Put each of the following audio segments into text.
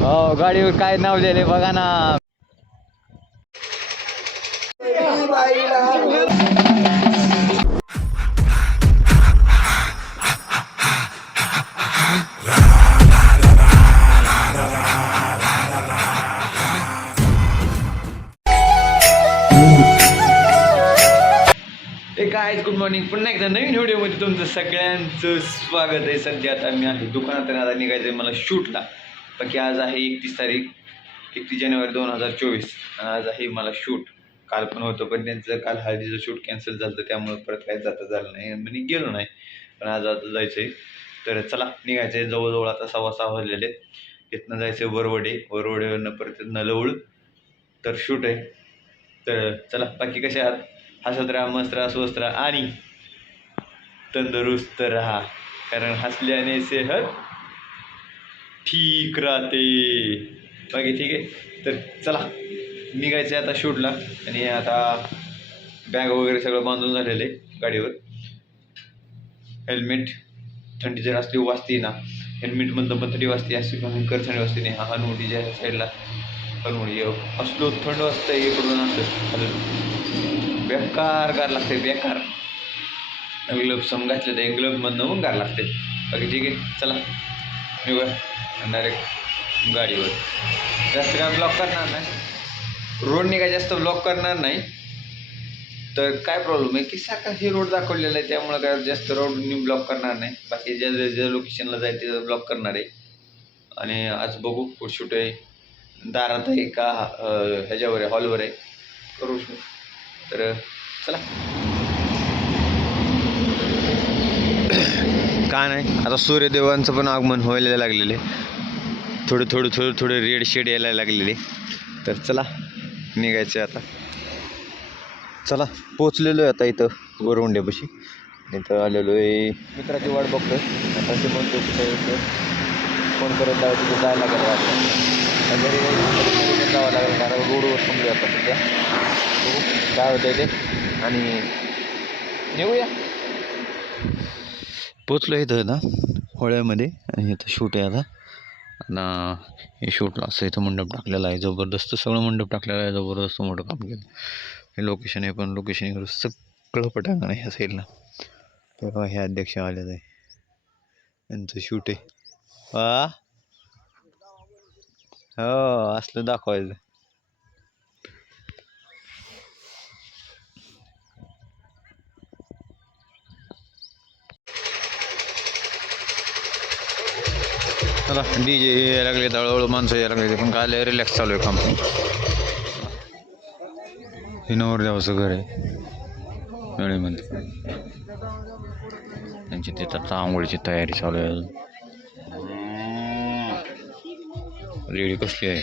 हो गाडीवर काय नाव लिहिले बघा ना. काय गुड मॉर्निंग पुन्हा एकदा नवीन व्हिडिओमध्ये तुमचं सगळ्यांचं स्वागत आहे. सध्या आता मी आहे दुकानात आणि आता निघायचं आहे मला शूटला. बाकी आज आहे एकतीस तारीख एकतीस जानेवारी दोन हजार चोवीस. आणि आज आहे मला शूट. काल पण होतं पण त्यांचं काल हळदीचं शूट कॅन्सल झालं होतं त्यामुळे परत काय जाता झालं नाही. म्हणजे गेलो नाही पण आज आता जायचं आहे तर चला निघायचं आहे जवळजवळ आता सव्वा सहा वाजलेले इथनं जायचं आहे वरवडे. वरवडेवरनं परत नलवळ. तर शूट आहे. तर चला बाकी कसे आहात? हसत राहा मस्त राहा स्वस्त राहा. आणि तंदुरुस्त राहा. कारण हसल्याने सेहत ठीक राहते. बाकी ठीक आहे. तर चला निघायचं आहे आता शूटला. आणि आता बॅग वगैरे सगळं बांधून झालेलं आहे गाडीवर. हेल्मेट थंडी जर असली वाजते ना. हेल्मेटमधनं पण थंडी वाजते. अशी भयंकर थंडी वाजते. नाही हा हनुवटीच्या साईडला हनुवटी असलो थंड वाजतं इकडून असं खालून बेकार गार लागते बेकार. ग्लव्स सम घातले ते ग्लव्समधनं पण गार लागते बाकी ठीक आहे. चला निघूया. डायरेक्ट गाडीवर. जास्त काय ब्लॉक करणार नाही. रोडने काय जास्त ब्लॉक करणार नाही. तर काय प्रॉब्लेम आहे की सारखा हे रोड दाखवलेला आहे त्यामुळं काय जास्त रोडनी ब्लॉक करणार नाही. बाकी ज्या ज्या- लोकेशनला जाईल तिथं ब्लॉक करणार आहे. आणि आज बघू कुठं शूट आहे. दारात आहे का ह्याच्यावर आहे हॉलवर आहे. करू शूट तर चला. काय नाही. आता सूर्यदेवांचं पण आगमन व्हायला लागलेलं आहे. थोडं थोडं थोडं थोडं रेड शेड यायला लागलेले तर चला निघायचं आता. चला पोचलेलो आहे आता इथं वरवंड्यापाशी इथं आलेलो आहे. मित्राची वाट बघतोय. आता ते म्हणतो कुठे फोन करत जावं तिथे जायला लागेल आता घरी जावं लागेल कारण रोडवर थांबलो आता सध्या. काय होतं ते. आणि नेऊया पोचलो इथं आता होळ्यामध्ये. आणि इथं शूट आहे आता. ना हे शूटला असं इथं मंडप टाकलेला आहे. जबरदस्त सगळं मंडप टाकलेलं आहे. जबरदस्त मोठं काम केलं. हे लोकेशन आहे पण लोकेशन इकडं सगळं पटांगण आहे ह्या साईडला तेव्हा हे अध्यक्ष आलेच आहे. यांचं शूट आहे. हा हो असलं दाखवायचं. चला डी जे यायला लागले हळूहळू माणसं यायला लागले पण काय रिलॅक्स चालू आहे काम हे नवरदेवाचं घर आहे वेळेमध्ये त्यांची तिथं आंघोळीची तयारी चालू आहे रेडी कसली आहे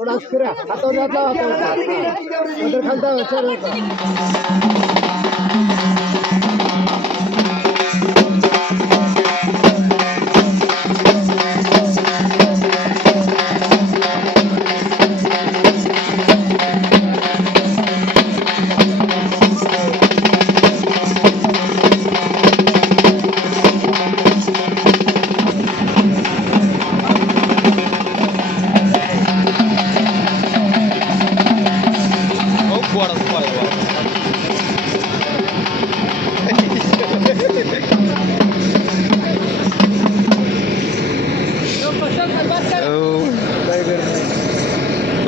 ওরা হাত হাত ওদের খালটা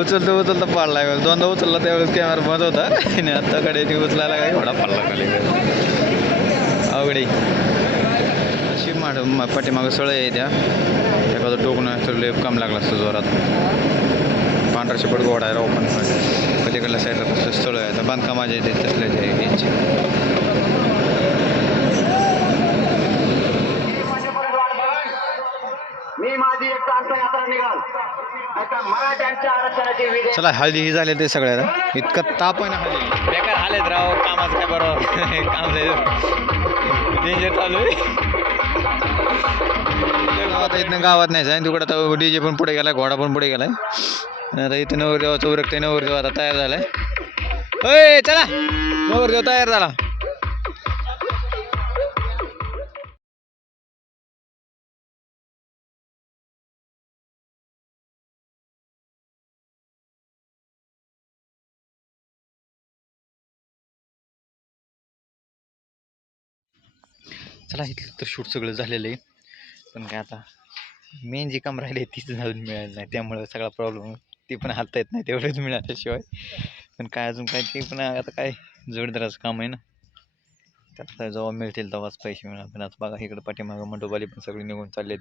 उचलता उचलता पाडला दोनदा उचलला त्यावेळेस कॅमेरा बंद होता. आणि आता कडे उचलायला काय एवढा पडला खाली. अवघडे. अशी माड पाठीमाग पाठीमागं सळ आहे त्या. एखादं टोकणं तर लय काम लागला असतं जोरात. पांढरा शेपट गोडा आहे राव पण. पलीकडल्या साईडला कसं स्थळ आहे. आता बांधकामाचे ते तसले ते चला हळदी ही झाली ते सगळ्याला. इतकं ताप आहे ना. हळदी बेकार हालेत राव कामाचं काय बरोबर काम डेंजर चालू आहे. गावात इथनं गावात नाही जाय तिकडं आता डी जे पण पुढे गेलाय घोडा पण पुढे गेलाय. आणि आता इथं नवरदेवाचं उरकते नवरदेव आता तयार झालाय. होय चला. नवरदेव तयार झाला. चला इथलं तर शूट सगळं झालेलं आहे. पण काय आता मेन जी काम राहिली तीच अजून मिळाली नाही. त्यामुळं सगळा प्रॉब्लेम ती पण हालता येत नाही तेवढंच मिळाल्याशिवाय. पण काय अजून काय ते पण आता काय जोडदाराचं काम आहे ना. त्यात जेव्हा मिळतील तेव्हाच पैसे मिळणार. पण आता बघा इकडं पाठीमागं मंडोबाली पण सगळे निघून चालले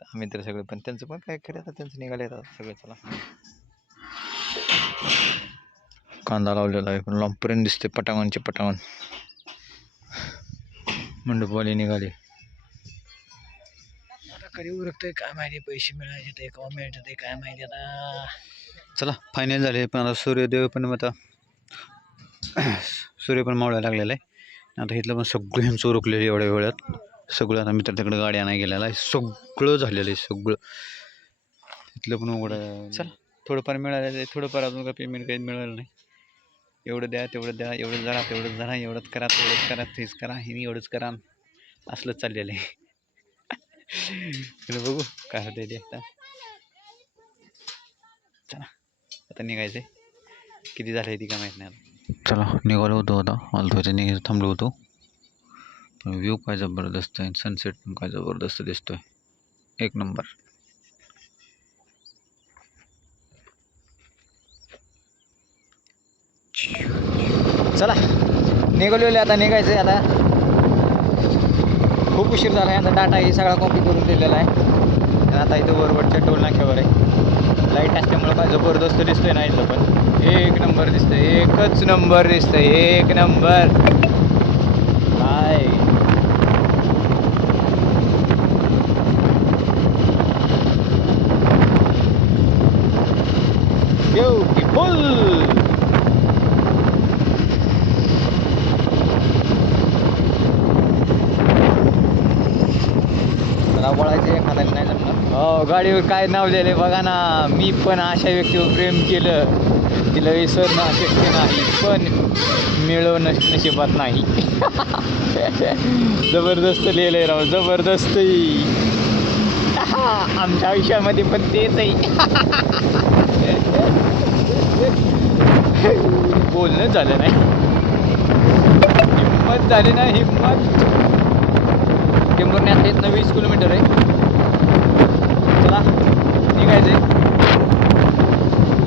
आम्ही तर सगळे पण त्यांचं पण काय खरं आता त्यांचं निघाले आता सगळं चला. कांदा लावलेला आहे पण लांबपर्यंत दिसते पटावांचे पटावान मंडपवाले निघाले. आता कधी उरकतोय काय माहिती पैसे मिळायचे ते केव्हा मिळते ते काय माहिती आता. चला फायनल झाले पण आता सूर्यदेव पण आता सूर्य पण मावळायला लागलेला आहे. आता इथलं पण सगळं ह्यांचं उरकलेलं एवढ्या वेळात. सगळं आता मित्र तिकडे गाडी आणायला गेलेला आहे. सगळं झालेलं आहे सगळं. इथलं पण उघड चला. थोडंफार मिळालेलं आहे थोडंफार अजून काही पेमेंट काही मिळालं नाही. एवढं द्या तेवढं द्या एवढं जरा तेवढं जरा एवढंच करा तेवढंच करा तेच करा हे एवढंच करा. असलंच चाललेलं आहे. बघू काय होतं ते आता. चला आता निघायचं किती झालं आहे ती काय माहीत नाही आता. चला निघालो होतो आता. आलतो निघायचं थांबलो होतो. पण व्ह्यू काय जबरदस्त आहे सनसेट पण काय जबरदस्त दिसतोय. एक नंबर चला. निघालेले आता निघायचं आता. खूप उशीर झाला आहे आता डाटा हे सगळा कॉपी करून दिलेला आहे. आता इथं वरवटच्या टोल नाक्यावर आहे. लाइट असल्यामुळं काय जबरदस्त दिसतंय ना इथं पण. एक नंबर दिसतंय एकच नंबर दिसतंय एक नंबर काय ब्युटिफुल जरा वळायचे एखाद्याला नाही जमणार हो गाडीवर काय नाव लिहिले बघा ना. मी पण अशा व्यक्तीवर प्रेम केलं. तिला विसरणं शक्य नाही पण मिळवणं नशिबात नाही. जबरदस्त लिहिलंय राव जबरदस्त. आमच्या आयुष्यामध्ये पण तेच आहे. बोलणंच झालं नाही. हिंमत झाली ना हिंमत. टेंभुर्ण्यात इथनं वीस किलोमीटर आहे. पाहिजे.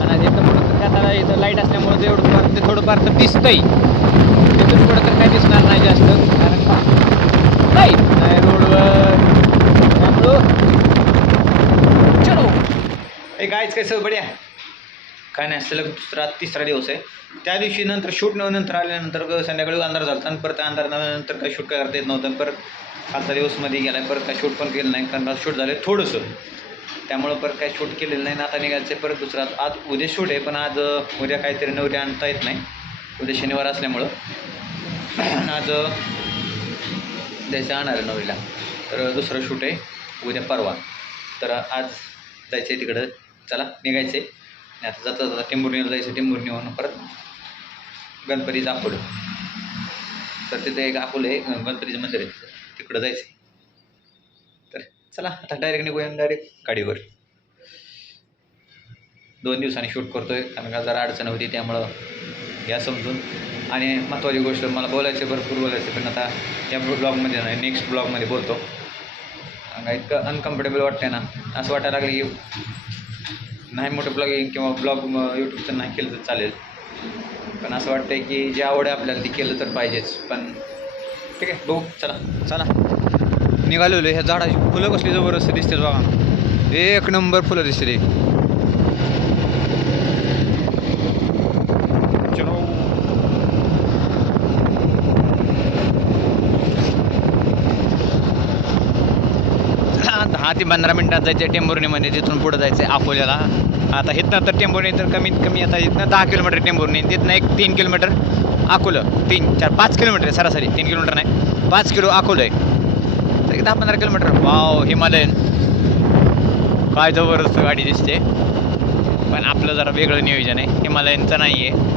आणि इथं पुढं तर आता इथं लाइट असल्यामुळे ते एवढं फार ते थोडंफार तर दिसतंय. तिथून पुढं तर काय दिसणार नाही जास्त. कारण का? नाही रोडवर. त्यामुळं चलो. ए गायच कसं बढिया? काय नाही सलग दुसरा तिसरा दिवस आहे. त्या दिवशी नंतर शूट नंतर आल्यानंतर संध्याकाळी अंधार झाला आणि परत अंधार नंतर काही शूट करता येत नव्हतं परत कालचा दिवसमध्ये गेला परत काय शूट पण केलं नाही. कारण शूट झालं थोडंसं. त्यामुळं परत काय शूट केलेलं नाही. ना आता निघायचं परत दुसरा. आज उद्या शूट आहे पण आज उद्या काहीतरी नवरी आणता येत नाही. उद्या शनिवार असल्यामुळं. आज द्यायचं जायचं आणणार आहे नवरीला. तर दुसरं शूट आहे उद्या परवा. तर आज जायचं आहे तिकडं. चला निघायचं आहे. आणि आता जाता जाता टेंभुर्णीला जायचं टेंभुर्णीवरून परत गणपतीचं अकोलं तर तिथे एक अकोलं आहे गणपतीचं मंदिर आहे तिकडं जायचं आहे. चला आता डायरेक्ट निघूया डायरेक्ट गाडीवर. दोन दिवसांनी शूट करतोय कारण का जरा अडचण होती त्यामुळं या समजून. आणि महत्त्वाची गोष्ट मला बोलायचं भरपूर बोलायचं पण आता या ब्लॉगमध्ये नाही नेक्स्ट ब्लॉगमध्ये बोलतो. इतकं अनकम्फर्टेबल वाटतंय ना असं वाटायला लागलं की नाही मोठं ब्लॉगिंग किंवा ब्लॉग यूट्यूबचं नाही केलं तर चालेल. पण असं वाटतंय की जे आवड आहे आपल्याला ते केलं तर पाहिजेच. पण ठीक आहे बघू चला चला. निघालेलो ह्या झाडाची फुलं कसली जबरदस्त दिसतात बघा. एक नंबर फुलं दिसते दहा ते पंधरा मिनटात जायचं टेंभुर्णीमध्ये तिथून पुढं जायचं आहे अकोल्याला. आता इथनं तर टेंभुर्णी तर कमीत कमी आता इथनं दहा किलोमीटर टेंभुर्णी तिथनं एक तीन किलोमीटर अकोलं. तीन चार पाच किलोमीटर आहे सरासरी. तीन किलोमीटर नाही. पाच किलो अकोलं आहे. एक दहा पंधरा किलोमीटर. Wow Himalayan. काय जबरदस्त गाडी दिसते. पण आपलं जरा वेगळं नियोजन आहे. हिमालयनचं नाही आहे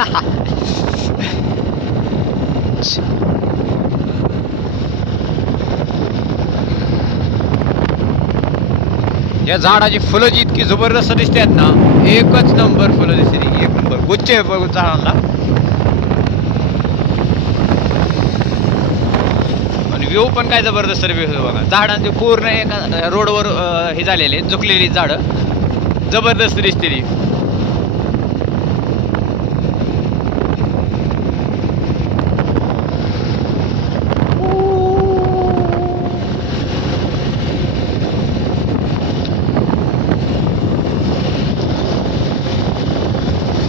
या झाडाची फुलं जी इतकी जबरदस्त दिसतात ना एकच नंबर फुलं दिसते एक नंबर गुच्छ आहे झाडांना आणि व्ह्यू पण काय जबरदस्त व्ह्यू आहे बघा. झाडांचे पूर्ण एका रोडवर हे झालेले झुकलेली झाडं. जबरदस्त दिसते ती.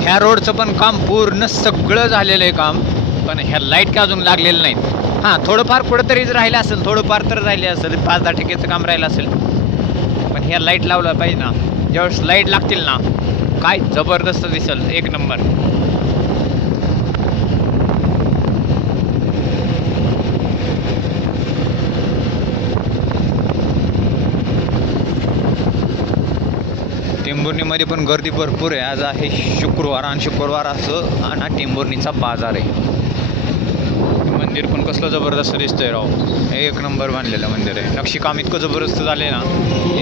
ह्या रोडचं पण काम पूर्ण सगळं झालेलं आहे काम पण ह्या लाइट का अजून लागलेलं नाहीत. हां थोडंफार कुठं तरी राहिलं असेल थोडंफार तर राहिले असेल पाच दहा टक्केचं काम राहिलं असेल. पण ह्या लाइट लावलं पाहिजे ना. ज्यावेळेस लाइट लागतील ना काय जबरदस्त दिसेल एक नंबर. टेंबुर्णीमध्ये पण गर्दी भरपूर आहे. आज आहे शुक्रवार आणि शुक्रवार असं आणि टेंबुर्णीचा बाजार आहे. मंदिर पण कसलं जबरदस्त दिसतंय राव. एक नंबर बांधलेलं मंदिर आहे. नक्षीकाम इतकं जबरदस्त झाले ना.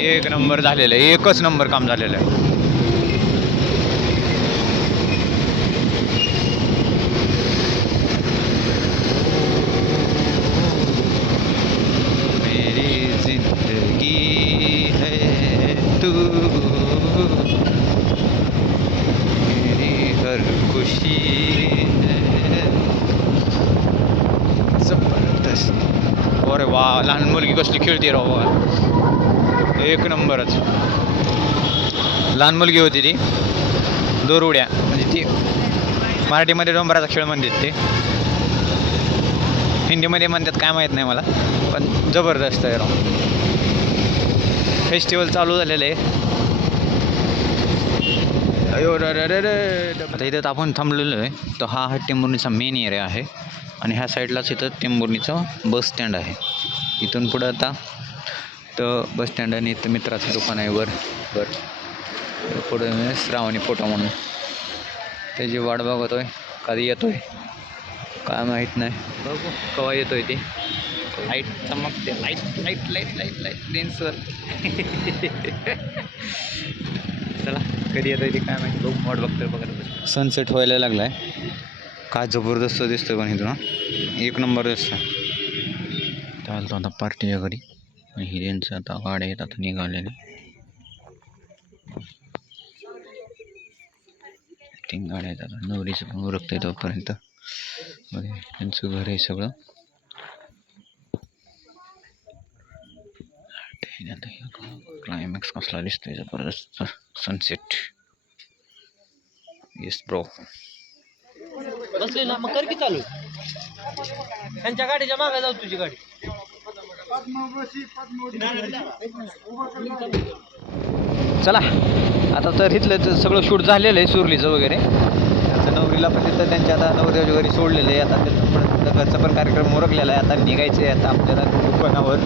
एक नंबर झालेलं आहे. एकच नंबर काम झालेलं आहे मेरी जिंदगी है तू मेरी हर खुशी है जबरदस्त अरे वा लहान मुलगी राव बघा. एक नंबरच. लहान मुलगी होती ती. दोर उड्या म्हणजे ती मराठीमध्ये डोंबराचा खेळ म्हणतात ते. हिंदीमध्ये म्हणतात काय माहीत नाही मला. पण जबरदस्त आहे राव. फेस्टिवल चालू झालेलं आहे. अयो रे रे रे आता इथं आपण थांबलेलो आहे. तर हा हा टेंबुर्णीचा मेन एरिया आहे. आणि ह्या साईडलाच इथं टेंबुर्णीचं बस स्टँड आहे. इथून पुढं आता तर बस स्टँड आणि इथं मित्राचं दुकान आहे वर वर. पुढे श्रावणी फोटो म्हणून. त्याची वाट बघतो आहे कधी येतो आहे काय माहीत नाही. बघू केव्हा आहे ते. लाइट चमकते. Light light light light light लेन्सवर चला कधी येतोय ते काय माहिती. बघू वाट बघतोय बघत सनसेट व्हायला लागला आहे काय जबरदस्त दिसतोय पण इथून एक नंबर चालतो आता पार्टीच्या घरी आणि हिरेंचं आता गाड्या आहेत आता निघालेले. तीन गाड्या येतात आता. नवरीचं पण उरकतंय तोपर्यंत. त्यांचं घर आहे सगळं. क्लायमॅक्स कसला दिसतोय जबरदस्त सनसेट येस ब्रो बसले ना मग कर की चालू. त्यांच्या गाडीच्या मागे जाऊ तुझी गाडी. चला आता तर इथलं तर सगळं शूट झालेलं आहे सुरलीचं वगैरे. आता नवरीला पण तिथं त्यांच्या आता नवऱ्याच्या घरी सोडलेलं आहे. आता तिथं पण घरचा पण कार्यक्रम उरकलेला आहे. आता निघायचं आहे आता आपल्याला दुकानावर.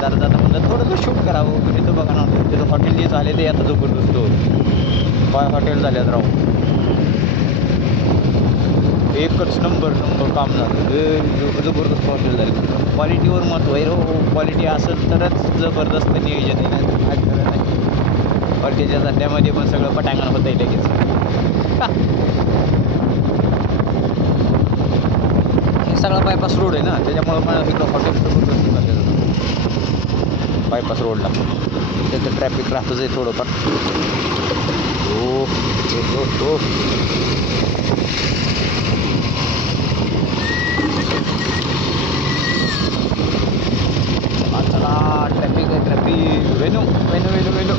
जाता जाता म्हणलं थोडंसं शूट करावं. म्हणजे तो बघा ना तिथं हॉटेल जे झाले ते आता जबरदस्त काय हॉटेल झाल्यात राव एकच नंबर नंबर काम झालं. लय ज- जबरदस्त हॉटेल झाले. क्वालिटीवर महत्त्व आहे. हो, हो क्वालिटी असेल तरच जबरदस्त नियोजन आहे नाही काय खरं नाही. क्वालिटीच्या धंद्यामध्ये पण सगळं पटांगण होतं आहे लगेच. हे सगळा बायपास रोड आहे ना. त्याच्यामुळं मला इकडं हॉटेल जबरदस्त झाले बायपास रोडला त्याचं ट्रॅफिक राहतच आहे थोडंफार. हो हो हो. हो चला चला ट्रॅफिक आहे ट्रॅफिक वेणू वेणू वेणू वेणू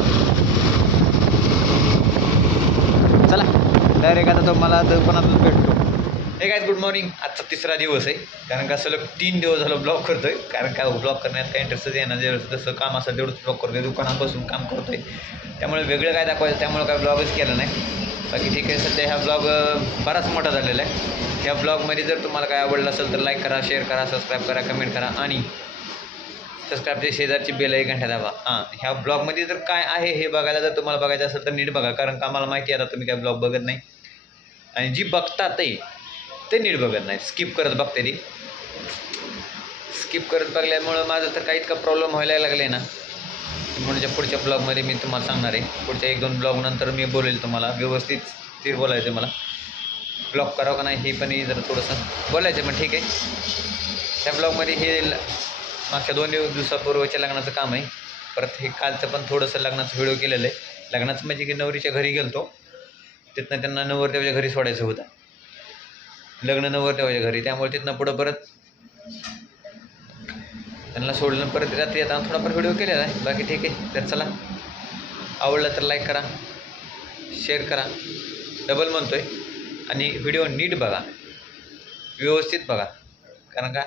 एखादा आता तो मला दुकानातच भेटतो. हे काय गुड मॉर्निंग आजचा तिसरा दिवस आहे. कारण का सलग तीन दिवस झालं ब्लॉक करतो आहे कारण का ब्लॉक करण्यात काय इंटरेस्टच येणार जेवढं जसं काम असेल तेवढंच ब्लॉक करतो आहे दुकानापासून काम आहे त्यामुळे वेगळं काय दाखवायचं त्यामुळे काय ब्लॉगच केलं नाही. बाकी ठीक आहे सध्या ह्या ब्लॉग बराच मोठा झालेला आहे. ह्या ब्लॉगमध्ये जर तुम्हाला काय आवडलं असेल तर लाईक करा शेअर करा सबस्क्राईब करा कमेंट करा आणि सबस्क्राईबचे शेजारची बेल एक घंटा दाबा हां ह्या ब्लॉगमध्ये जर काय आहे हे बघायला जर तुम्हाला बघायचं असेल तर नीट बघा. कारण का मला माहिती आहे आता तुम्ही काय ब्लॉग बघत नाही. आणि जी बघतातही ते नीट बघत नाही स्किप करत बघते ती. स्किप करत बघल्यामुळं माझं तर काही इतका प्रॉब्लेम व्हायला लागले ना. म्हणजे पुढच्या ब्लॉगमध्ये मी तुम्हाला सांगणार आहे. पुढच्या एक दोन ब्लॉग नंतर मी बोलेल तुम्हाला. व्यवस्थित स्थिर बोलायचं मला. ब्लॉग करावं का नाही हे पण जरा थोडंसं बोलायचं पण ठीक आहे. त्या ब्लॉगमध्ये हे मागच्या दोन दिवसापूर्वीच्या लग्नाचं काम आहे. परत हे कालचं पण थोडंसं लग्नाचं व्हिडिओ केलेलं आहे. लग्नाचं म्हणजे की नवरीच्या घरी गेलतो. तिथनं त्यांना नवरदेवाच्या घरी सोडायचं होतं. लग्न नवरदेवाच्या घरी त्यामुळे तिथनं पुढं परत त्यांना सोडलं. परत रात्री येताना थोडाफार व्हिडिओ केलेला आहे. बाकी ठीक आहे. तर चला. आवडलं तर लाईक करा. शेअर करा. डबल म्हणतो आहे आणि व्हिडिओ नीट बघा. व्यवस्थित बघा. कारण का?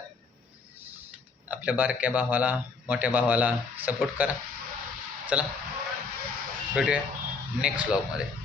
आपल्या बारक्या भावाला मोठ्या भावाला सपोर्ट करा. चला. भेटूया नेक्स्ट ब्लॉगमध्ये